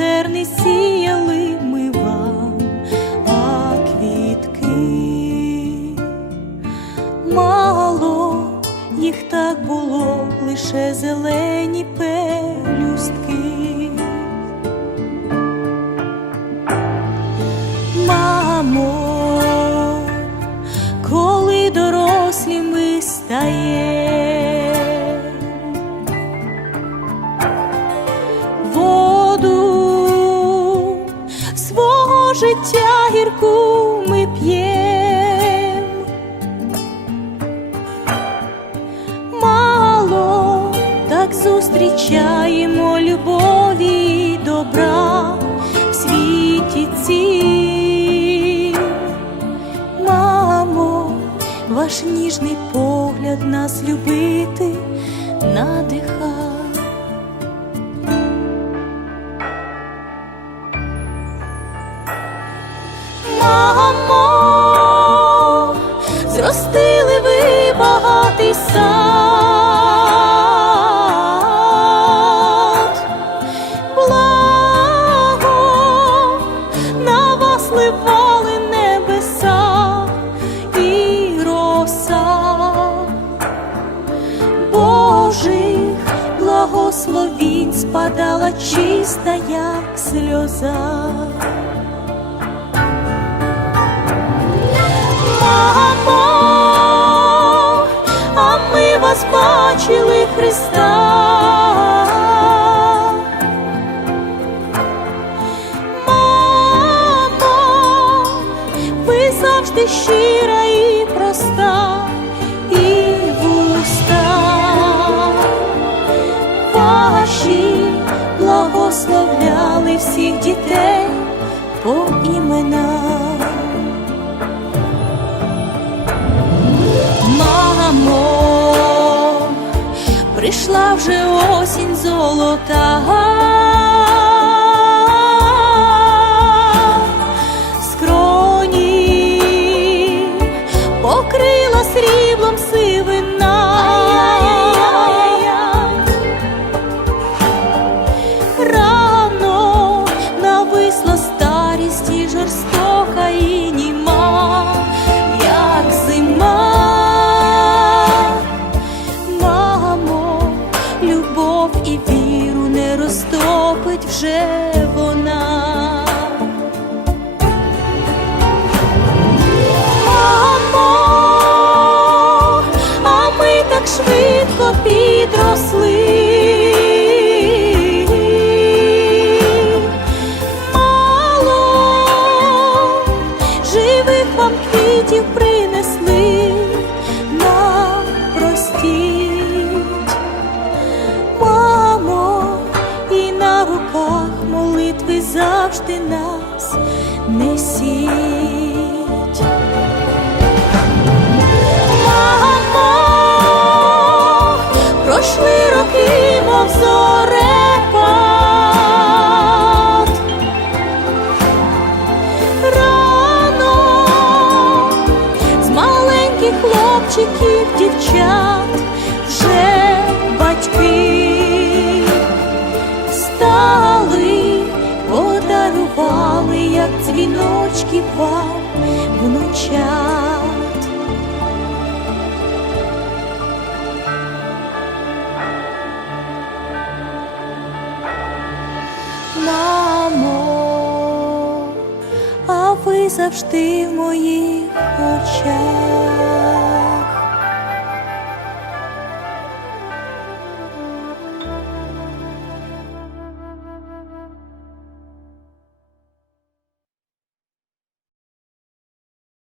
що терни сіяли ми вам, а квітки мало, їх так було лише зелені пелюстки. Мамо, коли дорослі ми стаємо, життя гірку ми п'єм. Мало так зустрічаємо любові добра в світі цім. Мамо, ваш ніжний погляд нас любити надихав. Зростили ви багатий сад, благо на вас ливали небеса і роса Божих благословінь спадала чиста, як сльоза. Бачили Христа. Мамо, ви завжди щира і проста, і вуста ваші благословляли всіх прийшла вже осінь золота. Скроні покрила сріблом сивина. Рано нависла старість вже завжди нас несіть. Мамо, пройшли роки, мов зорепад. Рано з маленьких хлопчиків, дівчат вже батьки внучат. Мамо, а ви завжди в моїх очах.